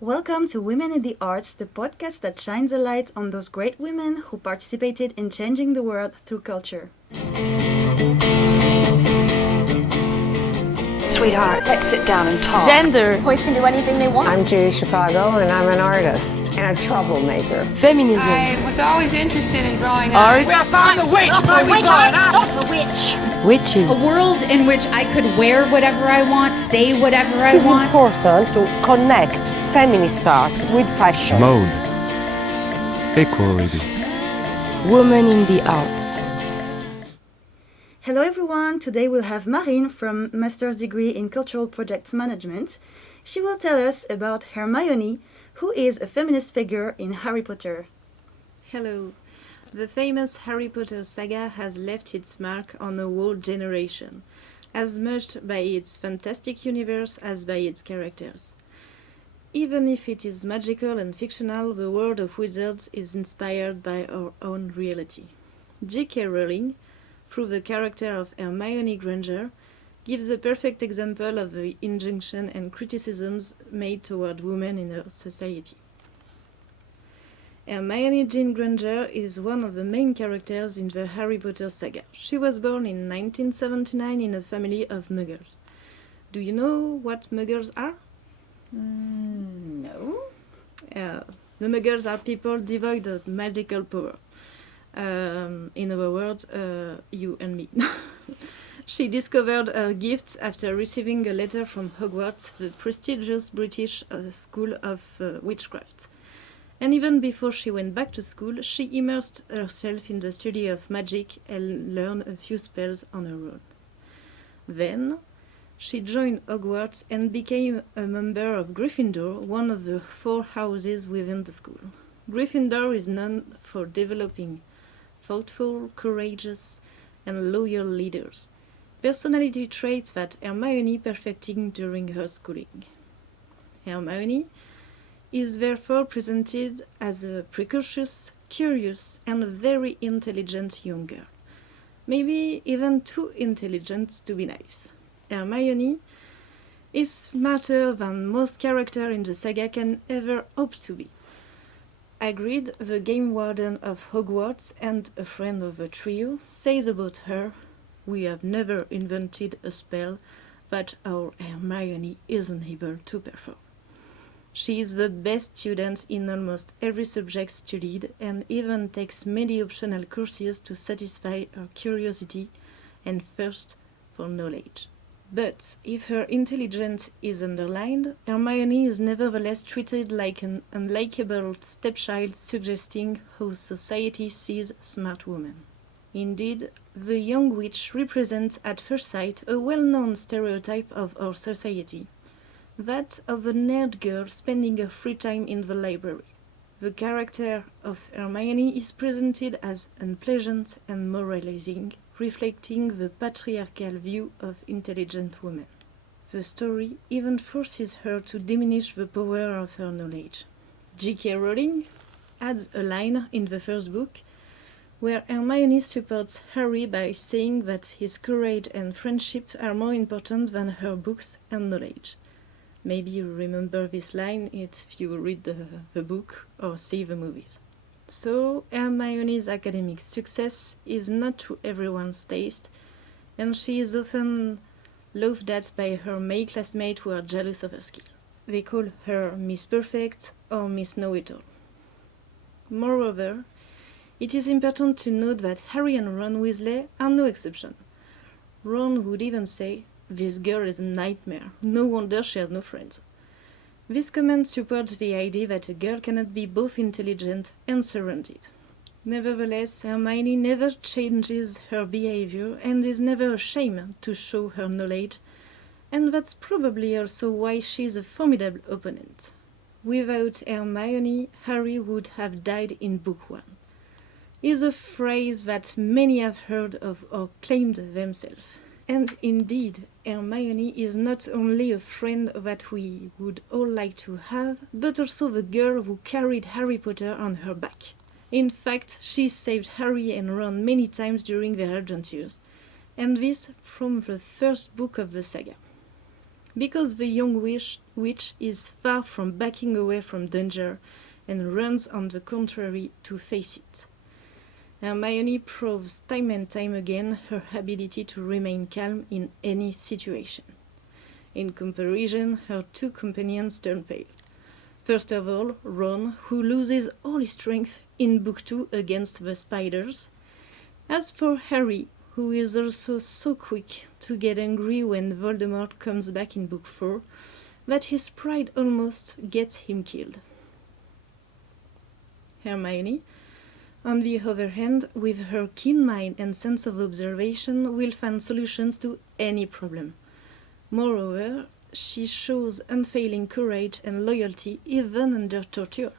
Welcome to Women in the Arts, the podcast that shines a light on those great women who participated in changing the world through culture. Sweetheart, let's sit down and talk. Gender. Boys can do anything they want. I'm Judy Chicago, and I'm an artist and a troublemaker. Feminism. I was always interested in drawing Art. art. We have found the witch! The witch. Witches. A world in which I could wear whatever I want, say whatever I It's want. important to connect feminist art with fashion. Mode. Equality. Women in the Arts. Hello everyone, today we'll have Marine from Master's Degree in Cultural Projects Management. She will tell us about Hermione, who is a feminist figure in Harry Potter. Hello. The famous Harry Potter saga has left its mark on a whole generation, as much by its fantastic universe as by its characters. Even if it is magical and fictional, the world of wizards is inspired by our own reality. J.K. Rowling, through the character of Hermione Granger, gives a perfect example of the injunction and criticisms made toward women in our society. Hermione Jean Granger is one of the main characters in the Harry Potter saga. She was born in 1979 in a family of muggles. Do you know what muggles are? No. The muggles are people devoid of magical power. In other words, you and me. She discovered her gifts after receiving a letter from Hogwarts, the prestigious British school of witchcraft. And even before she went back to school, she immersed herself in the study of magic and learned a few spells on her own. Then, she joined Hogwarts and became a member of Gryffindor, one of the 4 houses within the school. Gryffindor is known for developing thoughtful, courageous, and loyal leaders, personality traits that Hermione perfected during her schooling. Hermione is therefore presented as a precocious, curious, and very intelligent young girl. Maybe even too intelligent to be nice. Hermione is smarter than most characters in the saga can ever hope to be. Hagrid, the game warden of Hogwarts and a friend of the trio, says about her, "We have never invented a spell that our Hermione isn't able to perform." She is the best student in almost every subject studied and even takes many optional courses to satisfy her curiosity and thirst for knowledge. But if her intelligence is underlined, Hermione is nevertheless treated like an unlikable stepchild, suggesting how society sees smart women. Indeed, the young witch represents at first sight a well-known stereotype of our society, that of a nerd girl spending her free time in the library. The character of Hermione is presented as unpleasant and moralizing, reflecting the patriarchal view of intelligent women. The story even forces her to diminish the power of her knowledge. J.K. Rowling adds a line in the first book where Hermione supports Harry by saying that his courage and friendship are more important than her books and knowledge. Maybe you remember this line if you read the book or see the movies. So, Hermione's academic success is not to everyone's taste, and she is often laughed at by her male classmates who are jealous of her skill. They call her Miss Perfect or Miss Know-It-All. Moreover, it is important to note that Harry and Ron Weasley are no exception. Ron would even say, "This girl is a nightmare. No wonder she has no friends." This comment supports the idea that a girl cannot be both intelligent and surrounded. Nevertheless, Hermione never changes her behavior and is never ashamed to show her knowledge, and that's probably also why she is a formidable opponent. Without Hermione, Harry would have died in book 1. Is a phrase that many have heard of or claimed themselves. And indeed, Hermione is not only a friend that we would all like to have, but also the girl who carried Harry Potter on her back. In fact, she saved Harry and Ron many times during their adventures, and this from the first book of the saga. because the young witch is far from backing away from danger and runs on the contrary to face it. Hermione proves time and time again her ability to remain calm in any situation. In comparison, her two companions turn pale. First of all, Ron, who loses all his strength in Book 2 against the spiders. As for Harry, who is also so quick to get angry when Voldemort comes back in Book 4, that his pride almost gets him killed. Hermione, on the other hand, with her keen mind and sense of observation, will find solutions to any problem. Moreover, she shows unfailing courage and loyalty even under torture.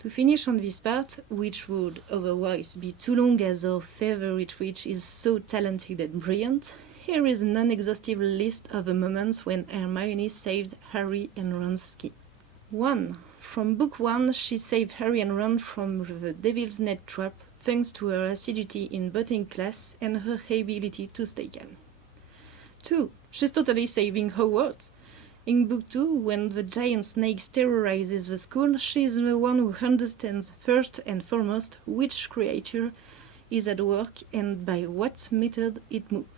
To finish on this part, which would otherwise be too long as our favorite witch is so talented and brilliant, here is a non-exhaustive list of the moments when Hermione saved Harry and Ron's skin. 1. From Book 1, she saved Harry and Ron from the Devil's Net trap thanks to her assiduity in botany class and her ability to stay calm. 2. She's totally saving Hogwarts. In Book 2, when the giant snake terrorizes the school, she's the one who understands first and foremost which creature is at work and by what method it moves.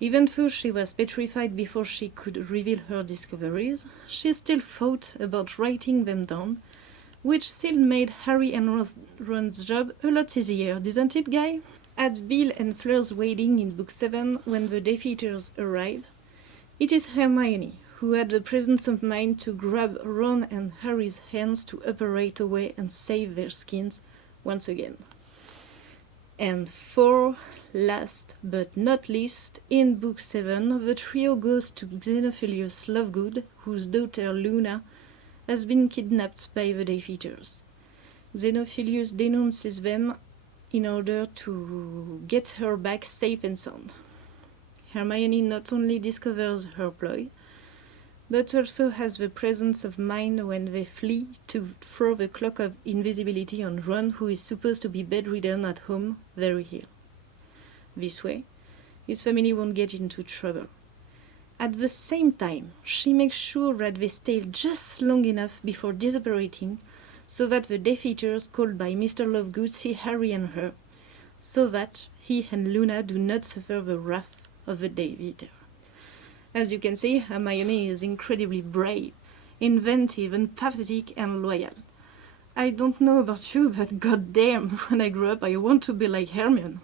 Even though she was petrified before she could reveal her discoveries, she still thought about writing them down, which still made Harry and Ron's job a lot easier, didn't it, Guy? At Bill and Fleur's wedding in Book 7, when the Death Eaters arrive, it is Hermione who had the presence of mind to grab Ron and Harry's hands to operate away and save their skins once again. And 4, last but not least, in Book 7, the trio goes to Xenophilius Lovegood, whose daughter Luna has been kidnapped by the Death Eaters. Xenophilius denounces them in order to get her back safe and sound. Hermione not only discovers her ploy, but also has the presence of mind when they flee to throw the cloak of invisibility on Ron, who is supposed to be bedridden at home, very ill. This way, his family won't get into trouble. At the same time, she makes sure that they stay just long enough before disapparating, so that the Death Eaters called by Mr. Lovegood see Harry and her, so that he and Luna do not suffer the wrath of the Death Eater. As you can see, Hermione is incredibly brave, inventive, empathetic, and loyal. I don't know about you, but goddamn, when I grow up I want to be like Hermione.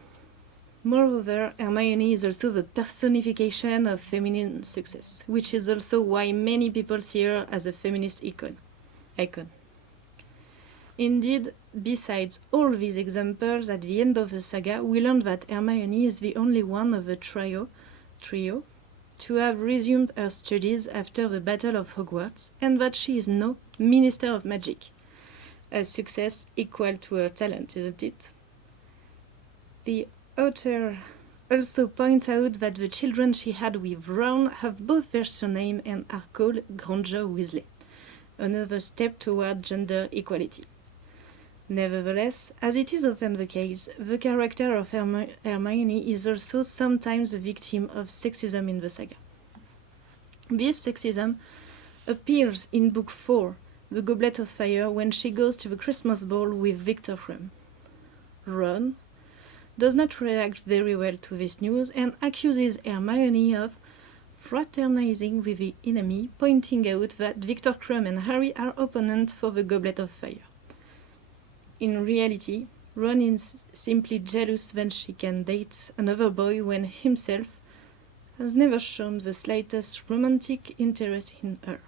Moreover, Hermione is also the personification of feminine success, which is also why many people see her as a feminist icon. Indeed, besides all these examples, at the end of the saga, we learn that Hermione is the only one of the trio to have resumed her studies after the Battle of Hogwarts, and that she is now Minister of Magic. A success equal to her talent, isn't it? The author also points out that the children she had with Ron have both their surname and are called Granger Weasley, another step toward gender equality. Nevertheless, as it is often the case, the character of Hermione is also sometimes a victim of sexism in the saga. This sexism appears in Book 4, The Goblet of Fire, when she goes to the Christmas ball with Viktor Krum. Ron does not react very well to this news and accuses Hermione of fraternizing with the enemy, pointing out that Viktor Krum and Harry are opponents for the Goblet of Fire. In reality, Ron is simply jealous that she can date another boy when himself has never shown the slightest romantic interest in her.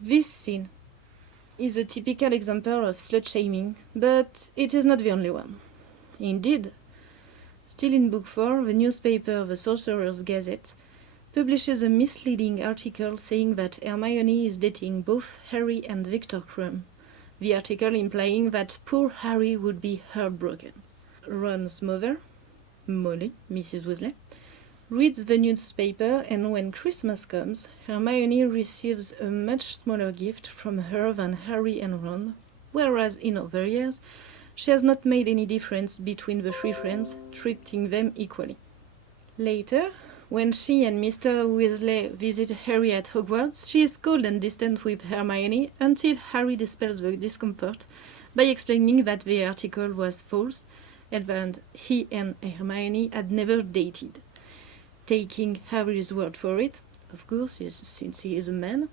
This scene is a typical example of slut-shaming, but it is not the only one. Indeed, still in Book 4, the newspaper The Sorcerer's Gazette publishes a misleading article saying that Hermione is dating both Harry and Viktor Krum, the article implying that poor Harry would be heartbroken. Ron's mother, Molly, Mrs. Weasley, reads the newspaper, and when Christmas comes, Hermione receives a much smaller gift from her than Harry and Ron, whereas in other years, she has not made any difference between the three friends, treating them equally. Later, When she and Mr. Weasley visit Harry at Hogwarts, she is cold and distant with Hermione until Harry dispels the discomfort by explaining that the article was false and that he and Hermione had never dated. Taking Harry's word for it, of course, since he is a man,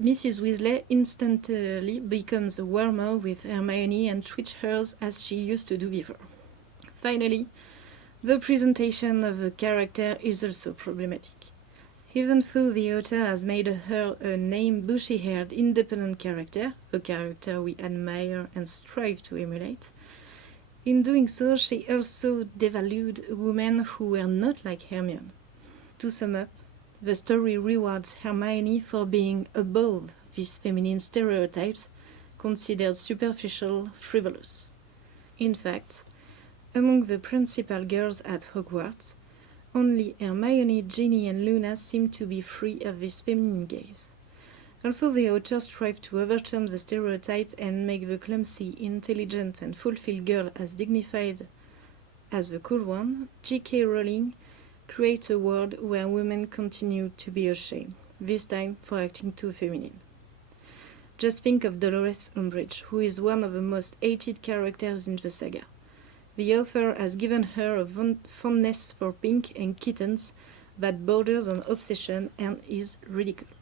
Mrs. Weasley instantly becomes warmer with Hermione and treats her as she used to do before. Finally, the presentation of the character is also problematic. Even though the author has made her a named, bushy-haired, independent character, a character we admire and strive to emulate, in doing so she also devalued women who were not like Hermione. To sum up, the story rewards Hermione for being above these feminine stereotypes considered superficial, frivolous. In fact, among the principal girls at Hogwarts, only Hermione, Ginny and Luna seem to be free of this feminine gaze. Although the author strive to overturn the stereotype and make the clumsy, intelligent and fulfilled girl as dignified as the cool one, J.K. Rowling creates a world where women continue to be ashamed, this time for acting too feminine. Just think of Dolores Umbridge, who is one of the most hated characters in the saga. The author has given her a fondness for pink and kittens that borders on obsession and is ridiculed.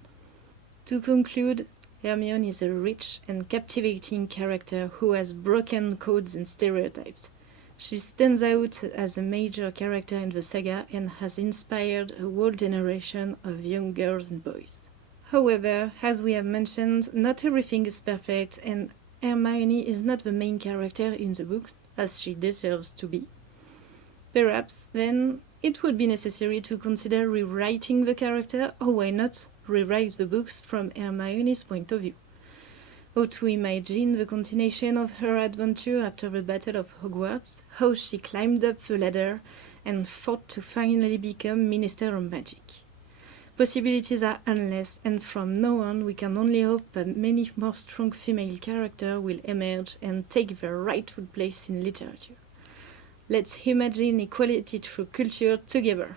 To conclude, Hermione is a rich and captivating character who has broken codes and stereotypes. She stands out as a major character in the saga and has inspired a whole generation of young girls and boys. However, as we have mentioned, not everything is perfect and Hermione is not the main character in the book, as she deserves to be. Perhaps, then, it would be necessary to consider rewriting the character, or why not rewrite the books from Hermione's point of view. Or to imagine the continuation of her adventure after the Battle of Hogwarts, how she climbed up the ladder and fought to finally become Minister of Magic. Possibilities are endless, and from now on we can only hope that many more strong female characters will emerge and take their rightful place in literature. Let's imagine equality through culture together.